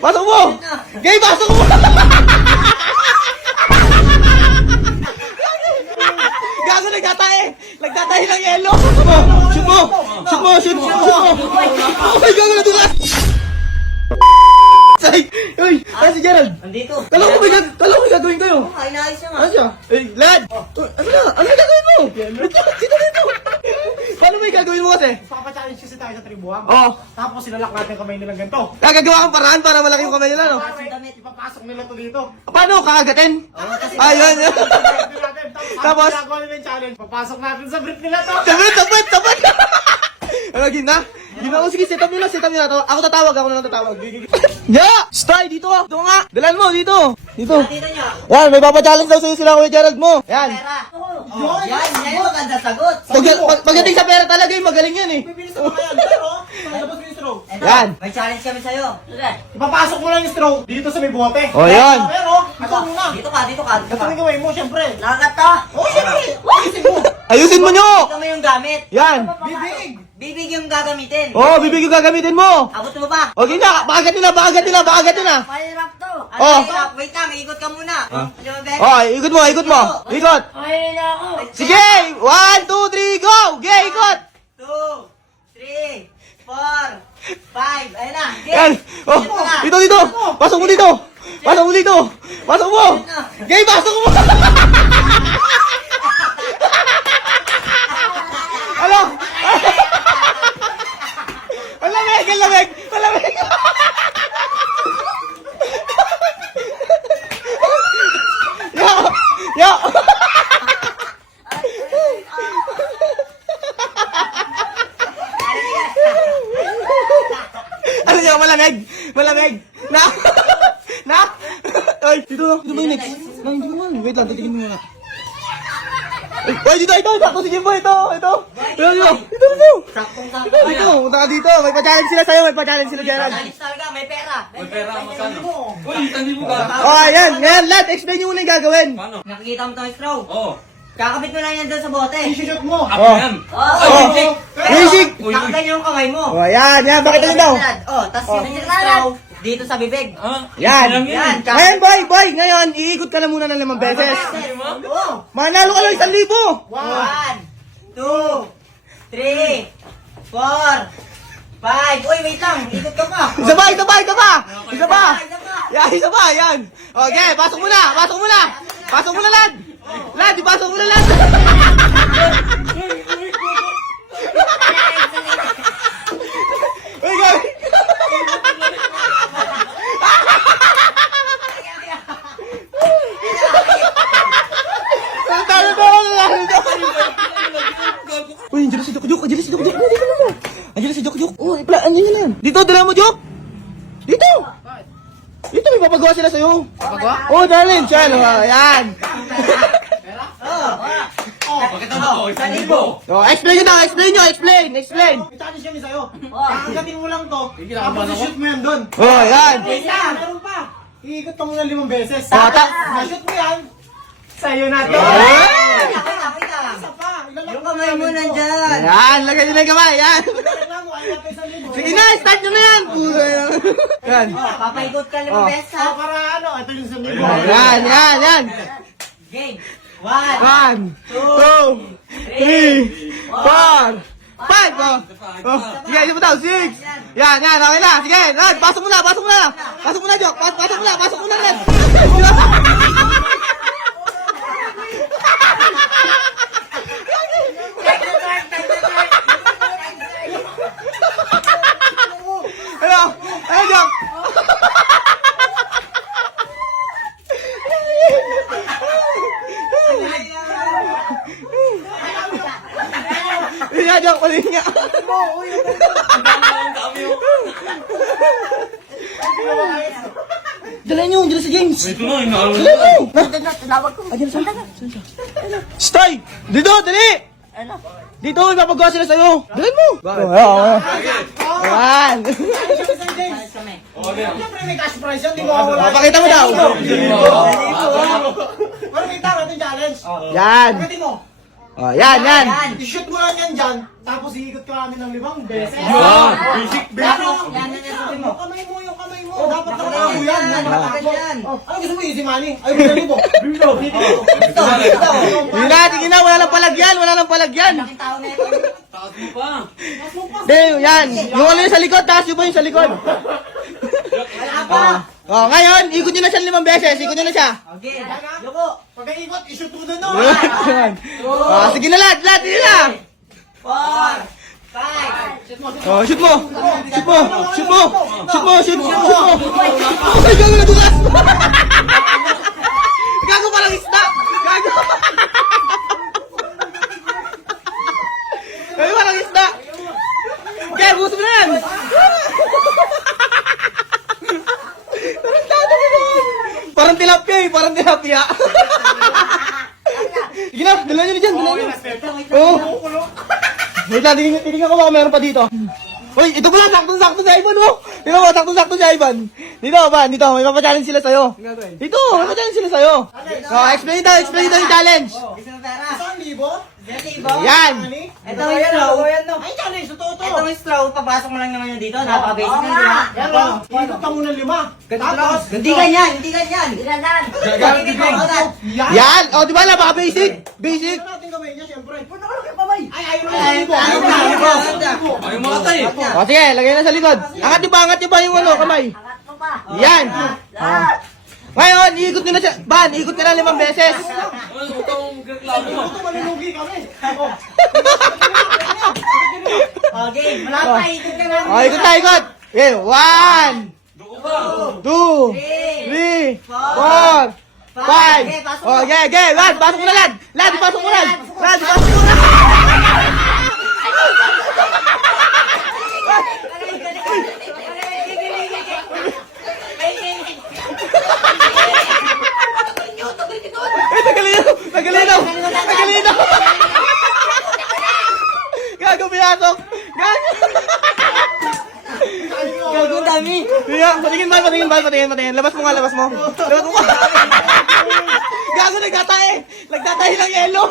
Pasok mo! Gay, pasok mo! Gago, nagtatae! Nagtatae ng yelo! Shoot mo! Shoot mo! Shoot mo! Shoot mo! Ay, gago, nadulas! Ay! Ay! Ay, si Gerald! Andito. Kala ko may gagawin kayo! Oo, inayos niya nga. Ano siya? Eh, lad! Ano na? Ano yung gagawin mo? Dito, dito! Paano may gagawin mo kasi? Papachallenge kasi tayo sa tribuhan. Oo. Tapos silalak natin kamay nilang ganito. Gagawa kang paraan para malaki yung kamay nila, no? Damit. Ipapasok nila to dito. Paano? Kakagatin? Oo, kasi Ayun! Tapos Tapos? ginagawa nila yung challenge. Papasok natin sa brief nila to. Tapat! Ano, gina? Gina ko, sige, set up nyo na to. Ako na lang tatawag. Ya! Stay, dito ka! Dito nga! Dalan mo, dito! Dito! dito niyo. Yan, may papachallenge daw sa'yo sila, Kuya Gerald mo. Yan! Pera. Oh, yan yung maganda sagot. Pagdating sa pera talaga, magaling yan eh. Bibilis na mga yan. Pero, labas mo yung straw. Eto, Yan. may challenge kami sa'yo. Ipapasok mo lang yung straw dito sa may bote. O, yan! Pero, ito muna. Dito ka. Ito yung gawin mo, syempre. Nakakat ka. Oo, syempre. Ayusin mo. Ayusin mo nyo! Ito mo yung gamit. Yan! Bibig. Bibig yung gagamitin. Oo, bibig yung gagamitin mo! Abot mo ba? O, gina! Bakagat nyo na! Mahirap to. Ano Oh. mahirap? Wait lang, ikot ka muna. Ano ba, Bek? O, ikot mo! Ikot! Mahirap ako. Sige! 1, 2, 3, go! Gay, ikot! 2, 3, 4, 5. Ayun na. Yan! Oh, dito! Pasok mo dito! Pasok mo! Gay, pasok mo! Ano? Ang lamig! Ya! Ano niya? Malamig! Na! Ay, dito ba yung next? Hindi ko man. Wait lang, titigin mo muna. Ay, dito! Sakto si Jimbo! Ito! Saktong-sakto. Dito! Punta ka dito! May pa-challenge sila sa'yo! May pa-challenge sila, Gerald! Challenge talaga, may pera. May pera, magkano? Oh, ayan! Ngayon, lad! Explain nyo muna yung gagawin! Nakikita mo itong straw? Oo. Kakabit mo lang yan doon sa bote. Shoot mo. Ako yan. Oh! Music! Takdan yung kamay mo. Oh, ayan! Bakit nyo daw? Oh, tas yung straw dito sa bibig. Yan! Yan. Ngayon, boy! Ngayon, iikot ka na muna ng 5 beses! Oh. Manalo ka lang 1,000! 1, 2, 3, 4, 5. Uy, wait lang. Ikot ka pa. Isa pa! Isa pa. Yan, isa pa! Yan! Okay, pasok mo na, lad! Lad, ipasok mo na, lad! Uy, gawin! Uy, andiyan si Jok. Andiyan si Jok. Oh, andiyan yan. Dito, dala mo, Jok. Dito, may papagawa sila sa'yo. Papagawa? Oh, darling, Chel. Ayan. Pakita mo. Isang libo. Oh, explain nyo. May challenge kami sa'yo. Kakagatin mo lang to. Tapos i-shoot mo yan doon. Oh, ayan. Wait lang. Meron pa. Iikot ka muna 5 beses. Oh, Na-shoot mo yan. Sa'yo na to. Wait lang. Isa pa. Yung kamay mo nandyan. Ayan, lagay nyo na yung kamay. Ayan. Ilalagay mo. Ay, natin sa libo. Sige na, start nyo na yan. Puta yan. Yan. Oh, papaikot ka 5 beses ha. Para ano, ito yung sa libo. Yan. Game. 1, 1, 2, 3, 4, 5. Oh, sige, isa pa daw. 6. Yan, okay na. Sige, Rad, pasok mo na, Jok. Pasok mo na, Rad. Ano, Jok? Jok, paling nga. Dala si James. Ito na, inaalo Dala nyo. Tinawag ko. Stay! Dito, dali! Dito, ipapagawa sila sa'yo. Dali mo. Ayan. Ayos kami. Siyempre may cash prize yan. Di mo wala. Pakita mo daw. Pero may tama itong challenge. Yan. Pagkatin mo. Oh, yan. I-shoot mo lang yan dyan. Tapos iikot ka namin ng 5 beses. Yan. Basic. Pero, Yan, yan, yan. yung kamay mo. Dapat nakatago yan. Nakatago yan. Ano gusto mo, easy money? Ay, may libo. Libo. Ito. Sige na, sige na, wala nang palagyan, wala nang palagyan. Laking tao na ito. Taas mo pa. Hindi, yan. Yung ano yung sa likod, taas yung po yung sa likod. Wala pa. Oh, ngayon, ikot nyo na siya 5 beses. Ikot nyo na siya. Okay. Yoko. Pagka-ikot, ishoot mo doon, no? Yan. Sige na lahat, sige na. 4, 5. Oh, shoot mo. Shoot mo. Shoot mo. Shoot mo, shoot mo. Ay, gago na dugas. Gago palang isda. Gago. Gago palang isda. Kaya, gusto mo na yan. Tarantado ka naman. Parang tilapia eh, parang tilapia. Sige na, dala nyo na dyan, dala nyo. Oo. Wait lang, titingnan ko baka meron pa dito. Uy, ito pala, sakto-sakto si Ivan, oh. Tingnan mo, sakto-sakto si Ivan. Dito, ba? Dito, may papachallenge sila sa'yo. Dito, may papachallenge sila sa'yo. Oh, explain daw yung challenge. Gusto mo pera? 1,000? Yan. Ito yung straw. Ay, challenge, totoo to. Ito yung straw. Papasok mo lang naman yun dito. Napaka-basic na, di ba? Yan, oh. Ikot ka muna 5. Tapos, Hindi ganyan. Hindi ganyan. yan. Yan, oh, di ba, napaka-basic. Basic. Ano natin gawin niya, siyempre? Ay, ayaw na Ay, libo. ayaw na, ayaw na. Ay, matay. Oh, sige, lagay na sa likod. Angat niyo ba yung ano, kamay? Yan. Oh. Ngayon, iikot nyo na siya. Ban, ikot ka na 5 beses. Ano, huwag kang magreklamo mo. Ito, malulugi kami. Okay, wala pa. Ikot ka lang. Oh, ikot na, ikot. Okay, 1, Doko ka. 2, 3, 4, 5. Oh, okay, lad, pasok mo na, lad. Lad, pasok mo, lad. Lad, pasok mo na. Eh, tagalinaw. Gago, piyasok. Gago. Gago dami. Iya, patingin. Labas mo. Labas mo. Gago, nagtatae ng yelo.